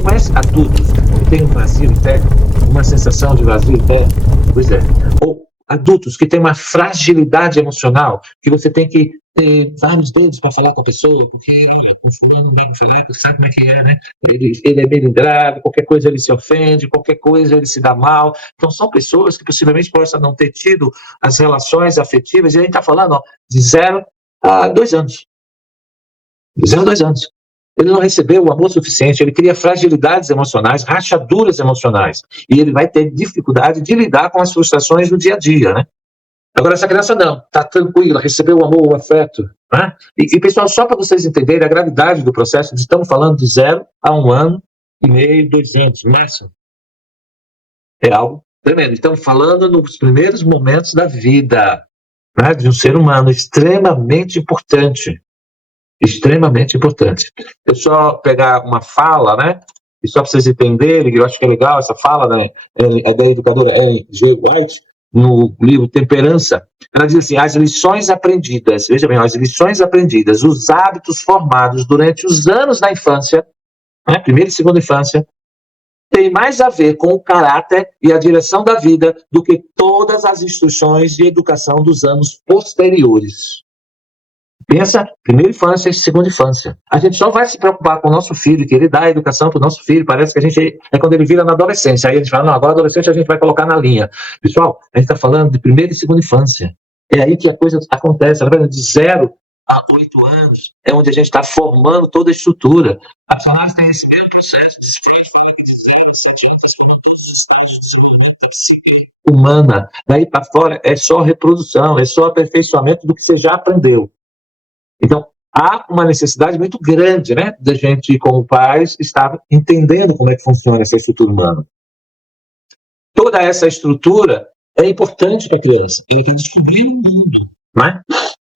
Você conhece adultos que têm um vazio interno, uma sensação de vazio interno? Pois é. Ou adultos que têm uma fragilidade emocional, que você tem que ter vários dedos para falar com a pessoa, porque o fulano não vai me falar, você sabe como é que é, né? Ele é melindrado, qualquer coisa ele se ofende, qualquer coisa ele se dá mal. Então são pessoas que possivelmente possam não ter tido as relações afetivas, e a gente está falando de 0 a 2 anos. De 0 a 2 anos. Ele não recebeu o amor suficiente, ele cria fragilidades emocionais, rachaduras emocionais, e ele vai ter dificuldade de lidar com as frustrações do dia a dia, né? Agora, essa criança não, está tranquila, recebeu o amor, o afeto. Né? E, pessoal, só para vocês entenderem a gravidade do processo, estamos falando de 0 a 1 ano e meio, 2 anos, no máximo. É algo tremendo. Estamos falando nos primeiros momentos da vida, né, de um ser humano, extremamente importante. Extremamente importante. Eu só pegar uma fala, né? E só para vocês entenderem, eu acho que é legal essa fala, né? É da educadora Ellen G. White, no livro Temperança. Ela diz assim: as lições aprendidas, veja bem, as lições aprendidas, os hábitos formados durante os anos da infância, né, primeira e segunda infância, tem mais a ver com o caráter e a direção da vida do que todas as instruções de educação dos anos posteriores. Pensa, primeira infância e segunda infância. A gente só vai se preocupar com o nosso filho, querer dar a educação para o nosso filho. Parece que a gente é quando ele vira na adolescência. Aí a gente fala, não, agora adolescente a gente vai colocar na linha. Pessoal, a gente está falando de primeira e segunda infância. É aí que a coisa acontece. De 0 a 8 anos é onde a gente está formando toda a estrutura. A personagem tem esse mesmo processo. De 0 a 7 anos, formando todos os estágios de desenvolvimento humana. Daí para fora é só reprodução, é só aperfeiçoamento do que você já aprendeu. Então, há uma necessidade muito grande, né, da gente, como pais, estar entendendo como é que funciona essa estrutura humana. Toda essa estrutura é importante para a criança. Ele tem que descobrir o mundo, né?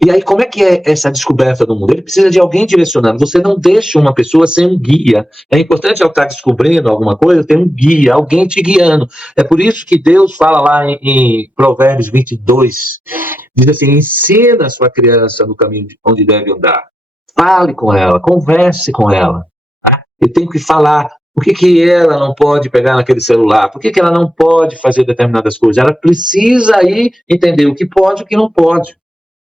E aí, como é que é essa descoberta do mundo? Ele precisa de alguém direcionando. Você não deixa uma pessoa sem um guia. É importante, ao estar descobrindo alguma coisa, ter um guia, alguém te guiando. É por isso que Deus fala lá em Provérbios 22, diz assim: ensina a sua criança no caminho onde deve andar. Fale com ela, converse com ela. Eu tenho que falar. Por que ela não pode pegar naquele celular? Por que ela não pode fazer determinadas coisas? Ela precisa aí entender o que pode e o que não pode.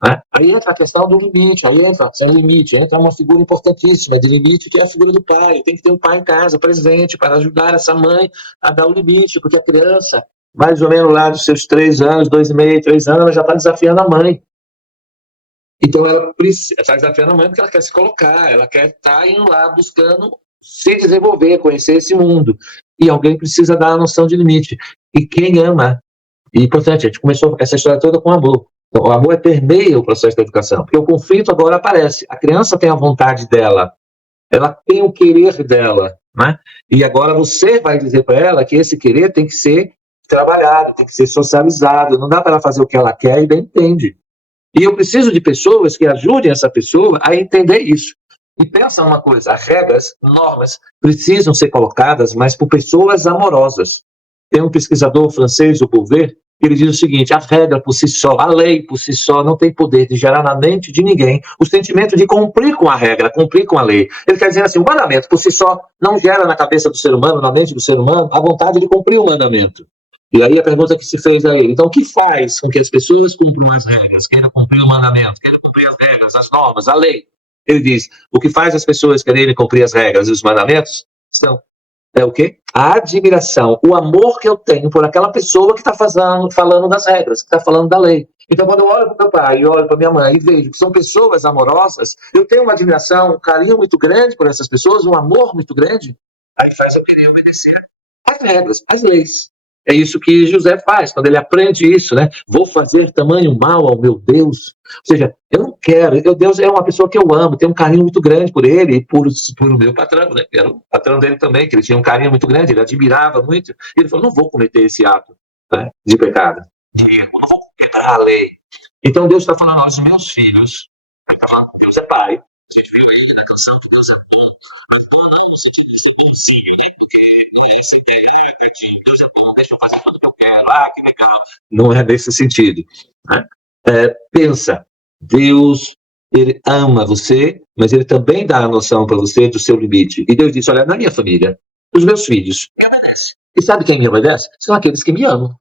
Né? Aí entra a questão do limite, aí entra o limite, entra uma figura importantíssima de limite, que é a figura do pai. Tem que ter um pai em casa, presente, para ajudar essa mãe a dar o limite, porque a criança, mais ou menos lá dos seus 3 anos, 2,5, 3 anos, ela já está desafiando a mãe. Então ela está desafiando a mãe porque ela quer se colocar, ela quer estar indo lá buscando se desenvolver, conhecer esse mundo. E alguém precisa dar a noção de limite. E quem ama, e importante, a gente começou essa história toda com amor. Então, o amor permeia o processo da educação, porque o conflito agora aparece. A criança tem a vontade dela, ela tem o querer dela, né? E agora você vai dizer para ela que esse querer tem que ser trabalhado, tem que ser socializado, não dá para ela fazer o que ela quer e bem entende. E eu preciso de pessoas que ajudem essa pessoa a entender isso. E pensa uma coisa, as regras, normas, precisam ser colocadas, mas por pessoas amorosas. Tem um pesquisador francês, o Beauvais, ele diz o seguinte: a regra por si só, a lei por si só, não tem poder de gerar na mente de ninguém o sentimento de cumprir com a regra, cumprir com a lei. Ele quer dizer assim, o mandamento por si só não gera na cabeça do ser humano, na mente do ser humano, a vontade de cumprir o mandamento. E aí a pergunta que se fez a ele: então o que faz com que as pessoas cumpram as regras, queiram cumprir o mandamento, queiram cumprir as regras, as normas, a lei? Ele diz: o que faz as pessoas quererem cumprir as regras e os mandamentos são é o quê? A admiração, o amor que eu tenho por aquela pessoa que está falando das regras, que está falando da lei. Então, quando eu olho para o meu pai e olho para minha mãe e vejo que são pessoas amorosas, eu tenho uma admiração, um carinho muito grande por essas pessoas, um amor muito grande, aí faz eu querer obedecer as regras, as leis. É isso que José faz, quando ele aprende isso, né? Vou fazer tamanho mal ao meu Deus. Ou seja, eu não quero, Deus é uma pessoa que eu amo, tenho um carinho muito grande por ele e por o meu patrão, né? Era o patrão dele também, que ele tinha um carinho muito grande, ele admirava muito. E ele falou: não vou cometer esse ato, né, de pecado, de erro, não vou quebrar a lei. Então Deus está falando aos meus filhos, está falando, Deus é pai. A gente viu aí na canção que Deus é bom, mas não no sentido de ser bonzinho, né? Porque essa ideia, Deus é bom, deixa eu fazer tudo que eu quero, que legal. Não é nesse sentido, né? Pensa, Deus, ele ama você, mas ele também dá a noção para você do seu limite. E Deus disse: olha, na minha família, Os meus filhos me obedecem. E sabe quem me obedece? São aqueles que me amam.